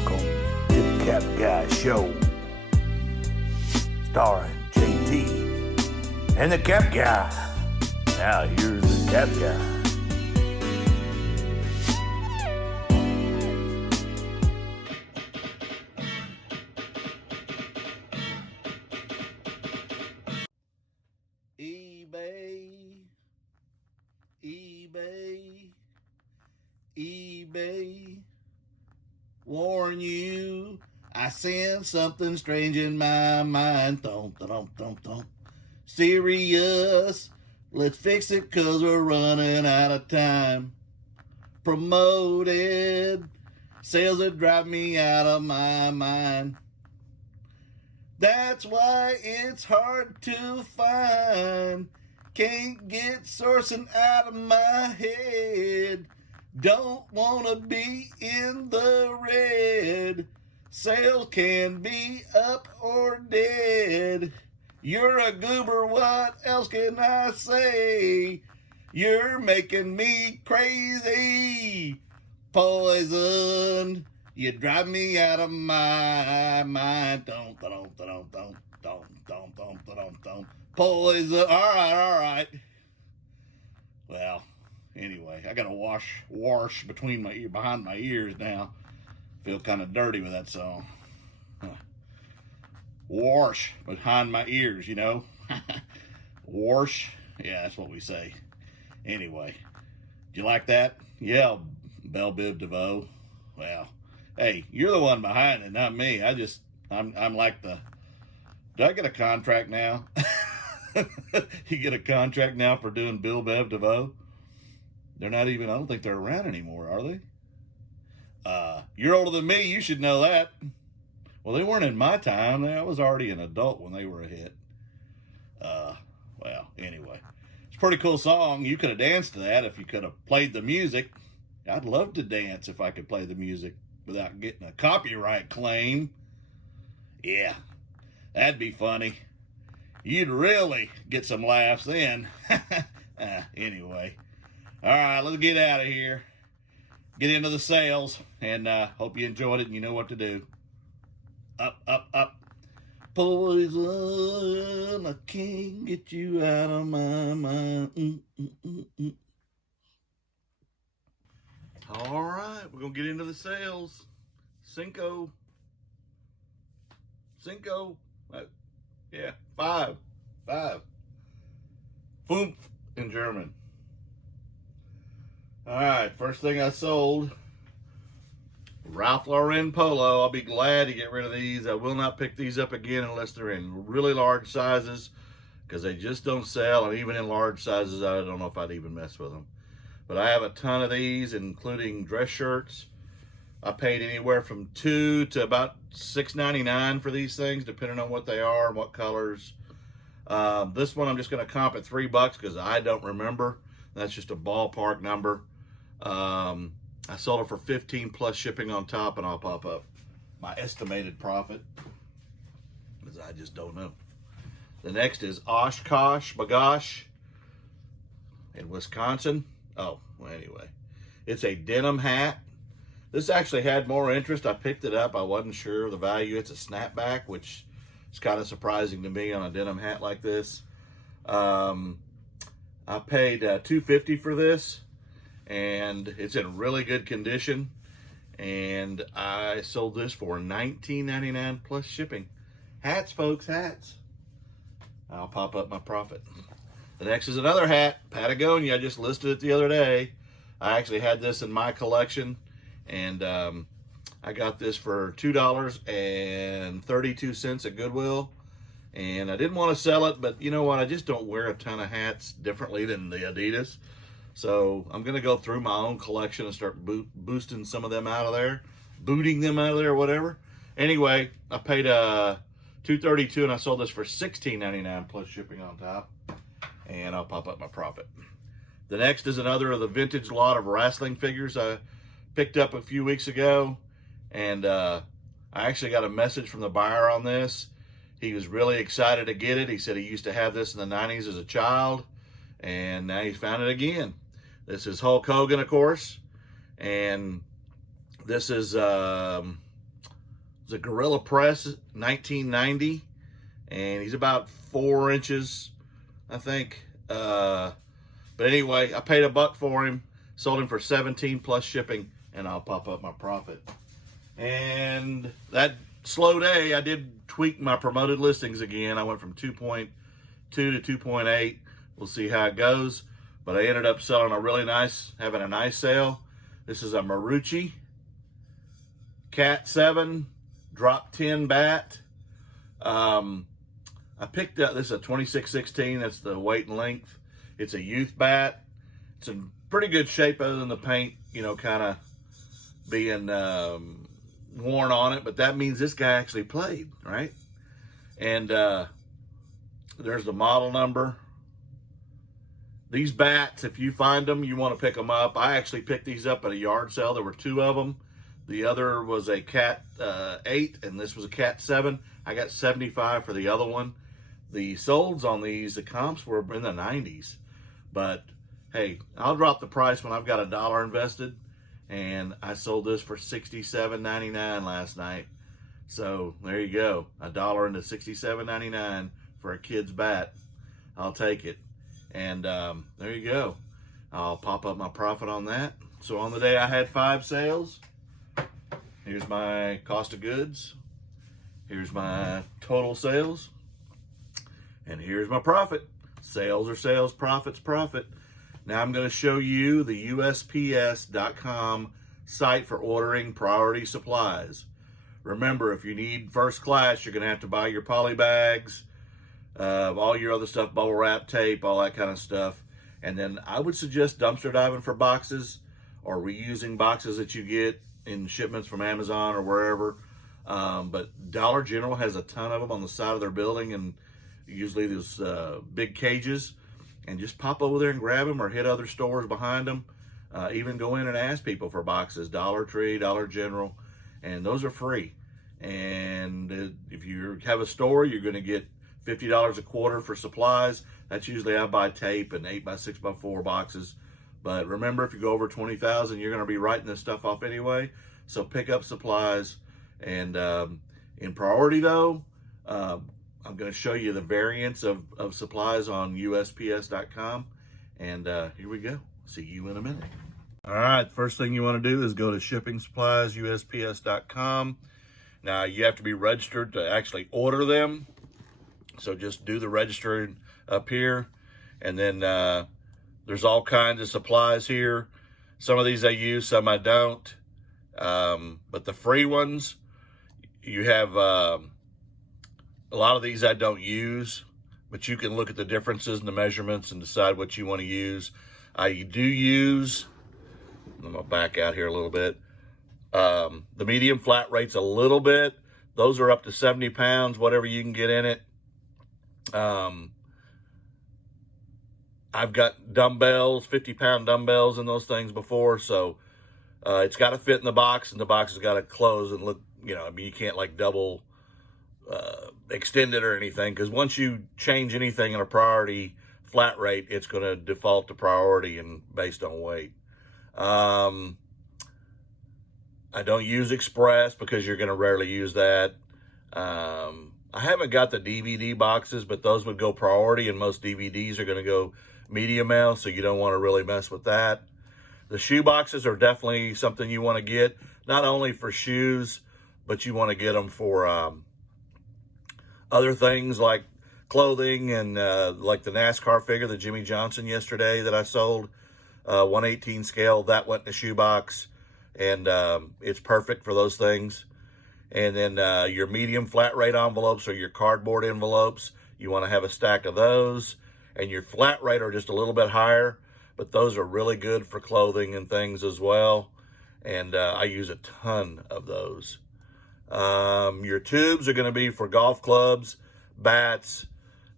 Welcome to the Cap Guy Show, starring JT and the Cap Guy. Now here's the Cap Guy. eBay, warn you, I sense something strange in my mind. Thump, thump, thump, thump. Serious, let's fix it 'cause we're running out of time. Promoted, sales that drive me out of my mind. That's why it's hard to find. Can't get sourcing out of my head. Don't wanna be in the red. Sales can be up or dead. You're a goober, what else can I say? You're making me crazy. Poison, you drive me out of my mind. Don't. Poison. All right. Well, anyway, I got to wash between my behind my ears now. Feel kind of dirty with that song. Wash behind my ears, you know. Wash. Yeah, that's what we say. Anyway, do you like that? Yeah, Belle Biv DeVoe. Well, hey, you're the one behind it, not me. I'm like the. Do I get a contract now? You get a contract now for doing Bill Bev DeVoe? They're not even, I don't think they're around anymore, are they? You're older than me, you should know that. Well, they weren't in my time. I was already an adult when they were a hit. Well, anyway. It's a pretty cool song. You could have danced to that if you could have played the music. I'd love to dance if I could play the music without getting a copyright claim. Yeah, that'd be funny. You'd really get some laughs then. Anyway. All right, let's get out of here. Get into the sales, and hope you enjoyed it and you know what to do. Up. Poison, I can't get you out of my mind. All right, we're going to get into the sales. Cinco. Yeah, five. Fünf in German. All right, first thing I sold, Ralph Lauren Polo. I'll be glad to get rid of these. I will not pick these up again unless they're in really large sizes because they just don't sell. And even in large sizes, I don't know if I'd even mess with them. But I have a ton of these, including dress shirts. I paid anywhere from $2 to about $6.99 for these things, depending on what they are and what colors. This one I'm just going to comp at $3 because I don't remember. That's just a ballpark number. I sold it for 15 plus shipping on top, and I'll pop up my estimated profit because I just don't know. The next is Oshkosh Bagosh in Wisconsin. Oh, well, anyway. It's a denim hat. This actually had more interest. I picked it up. I wasn't sure of the value. It's a snapback, which is kind of surprising to me on a denim hat like this. I paid $2.50 for this, and it's in really good condition. And I sold this for $19.99 plus shipping. Hats, folks, hats. I'll pop up my profit. The next is another hat, Patagonia. I just listed it the other day. I actually had this in my collection, and I got this for $2.32 at Goodwill. And I didn't want to sell it, but you know what? I just don't wear a ton of hats differently than the Adidas. So I'm going to go through my own collection and start boosting some of them out of there, booting them out of there, or whatever. Anyway, I paid $2.32 and I sold this for $16.99 plus shipping on top. And I'll pop up my profit. The next is another of the vintage lot of wrestling figures I picked up a few weeks ago. And I actually got a message from the buyer on this. He was really excited to get it. He said he used to have this in the 90s as a child, and now he's found it again. This is Hulk Hogan, of course, and this is It's a Gorilla Press 1990, and he's about 4 inches, I think. But anyway, I paid $1 for him, sold him for 17 plus shipping, and I'll pop up my profit. And that slow day, I did tweak my promoted listings again. I went from 2.2 to 2.8. We'll see how it goes. But I ended up selling having a nice sale. This is a Marucci Cat 7 drop 10 bat. I picked up, this is a 2616, that's the weight and length. It's a youth bat. It's in pretty good shape other than the paint, you know, kind of being worn on it, but that means this guy actually played, right? And there's the model number. These bats, if you find them, you want to pick them up. I actually picked these up at a yard sale. There were 2 of them. The other was a Cat 8, and this was a Cat 7. I got 75 for the other one. The solds on these, the comps were in the 90s. But, hey, I'll drop the price when I've got $1 invested. And I sold this for $67.99 last night. So, there you go. $1 into $67.99 for a kid's bat. I'll take it. And there you go. I'll pop up my profit on that. So, on the day I had 5 sales. Here's my cost of goods. Here's my total sales. And here's my profit. Sales are sales, profit's profit. Now I'm going to show you the USPS.com site for ordering priority supplies. Remember, if you need first class, you're going to have to buy your poly bags, all your other stuff, bubble wrap, tape, all that kind of stuff. And then I would suggest dumpster diving for boxes or reusing boxes that you get in shipments from Amazon or wherever. But Dollar General has a ton of them on the side of their building, and usually those big cages, and just pop over there and grab them or hit other stores behind them. Even go in and ask people for boxes, Dollar Tree, Dollar General, and those are free. And if you have a store, you're going to get $50 a quarter for supplies. That's usually I buy tape and 8x6x4 boxes. But remember, if you go over 20,000, you're going to be writing this stuff off anyway. So pick up supplies. And in priority though, I'm going to show you the variants of supplies on USPS.com. And here we go. See you in a minute. All right, first thing you want to do is go to shipping supplies, USPS.com. Now, you have to be registered to actually order them. So just do the registering up here. And then there's all kinds of supplies here. Some of these I use, some I don't. But the free ones, you have a lot of these I don't use, but you can look at the differences in the measurements and decide what you want to use. I do use, I'm going to back out here a little bit, the medium flat rates a little bit. Those are up to 70 pounds, whatever you can get in it. I've got dumbbells, 50-pound dumbbells in those things before, so it's got to fit in the box, and the box has got to close and look, you know, I mean, you can't like double extend it or anything, because once you change anything in a priority flat rate, it's going to default to priority and based on weight. I don't use Express because you're going to rarely use that. I haven't got the DVD boxes, but those would go priority, and most DVDs are going to go medium L, so you don't want to really mess with that. The shoe boxes are definitely something you want to get, not only for shoes, but you want to get them for other things like clothing and like the NASCAR figure, the Jimmy Johnson yesterday that I sold, 1/18 scale, that went in the shoe box, and it's perfect for those things. And then your medium flat rate envelopes or your cardboard envelopes, you want to have a stack of those. And your flat rate are just a little bit higher, but those are really good for clothing and things as well. And I use a ton of those. Your tubes are going to be for golf clubs, bats,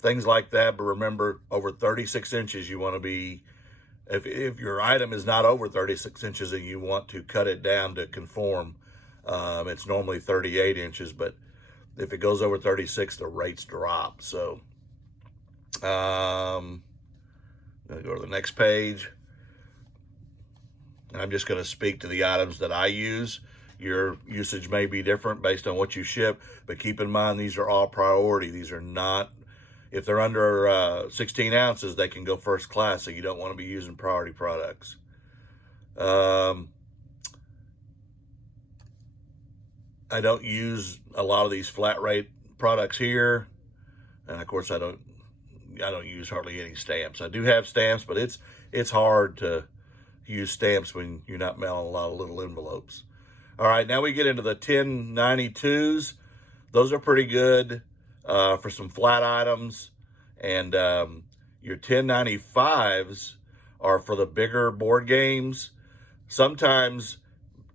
things like that. But remember, over 36 inches, you want to be, if your item is not over 36 inches and you want to cut it down to conform, it's normally 38 inches, but if it goes over 36, the rates drop. So, I'm going to go to the next page. And I'm just going to speak to the items that I use. Your usage may be different based on what you ship, but keep in mind these are all priority. These are not, if they're under 16 ounces, they can go first class, so you don't want to be using priority products. I don't use a lot of these flat rate products here, and of course I don't use hardly any stamps. I do have stamps, but it's hard to use stamps when you're not mailing a lot of little envelopes. All right, now we get into the 1092s. Those are pretty good for some flat items, and your 1095s are for the bigger board games. Sometimes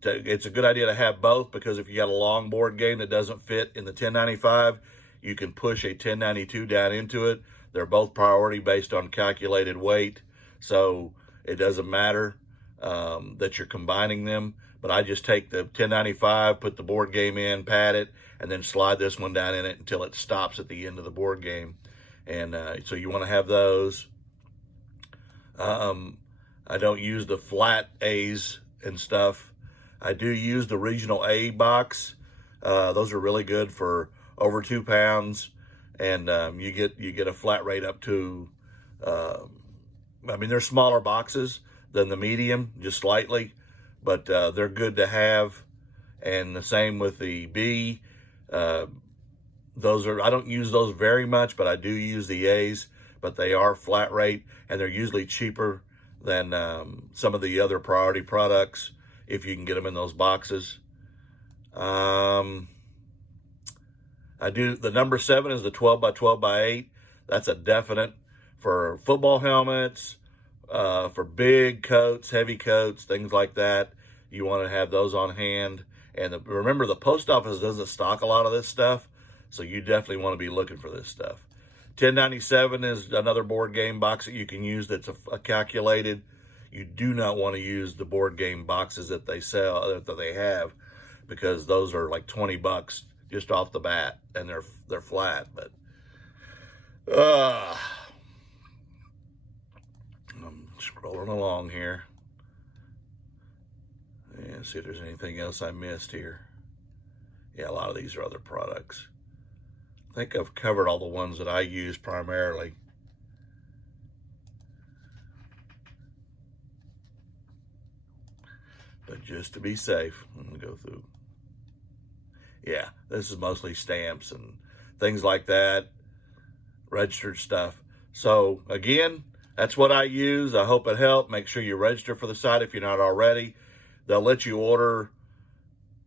it's a good idea to have both, because if you got a long board game that doesn't fit in the 1095, you can push a 1092 down into it. They're both priority based on calculated weight, so it doesn't matter that you're combining them. But I just take the 1095, put the board game in, pad it, and then slide this one down in it until it stops at the end of the board game. And so you want to have those. I don't use the flat A's and stuff. I do use the regional A box. Those are really good for over 2 pounds, and you get a flat rate up to. I mean, they're smaller boxes than the medium, just slightly, but they're good to have. And the same with the B. Those are, I don't use those very much, but I do use the A's, but they are flat rate, and they're usually cheaper than some of the other priority products if you can get them in those boxes. I do, the number 7 is the 12 by 12 by 8. That's a definite for football helmets, for big coats, heavy coats, things like that. You want to have those on hand. And remember, the post office doesn't stock a lot of this stuff, so you definitely want to be looking for this stuff. 1097 is another board game box that you can use that's a calculated. You do not want to use the board game boxes that they sell, that they have, because those are like $20 just off the bat, and they're flat. But I'm scrolling along here. Yeah, see if there's anything else I missed here. Yeah, a lot of these are other products. I think I've covered all the ones that I use primarily. But just to be safe, I'm going to go through. Yeah, this is mostly stamps and things like that, registered stuff. So again, that's what I use. I hope it helped. Make sure you register for the site if you're not already. They'll let you order,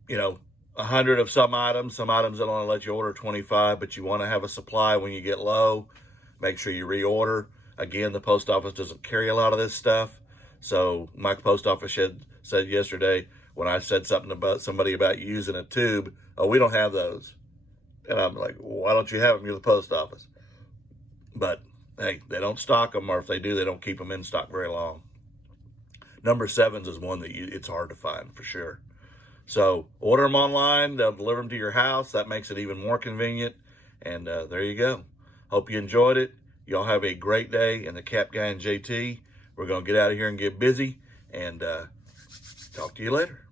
100 of some items. Some items they'll only let you order 25, but you want to have a supply when you get low. Make sure you reorder. Again, the post office doesn't carry a lot of this stuff. So my post office said yesterday, when I said something about somebody about using a tube, oh, we don't have those. And I'm like, well, why don't you have them? You're the post office. But hey, they don't stock them, or if they do, they don't keep them in stock very long. Number 7s is one that it's hard to find for sure. So order them online. They'll deliver them to your house. That makes it even more convenient. And there you go. Hope you enjoyed it. Y'all have a great day. And the Cap Guy and JT, we're going to get out of here and get busy. And talk to you later.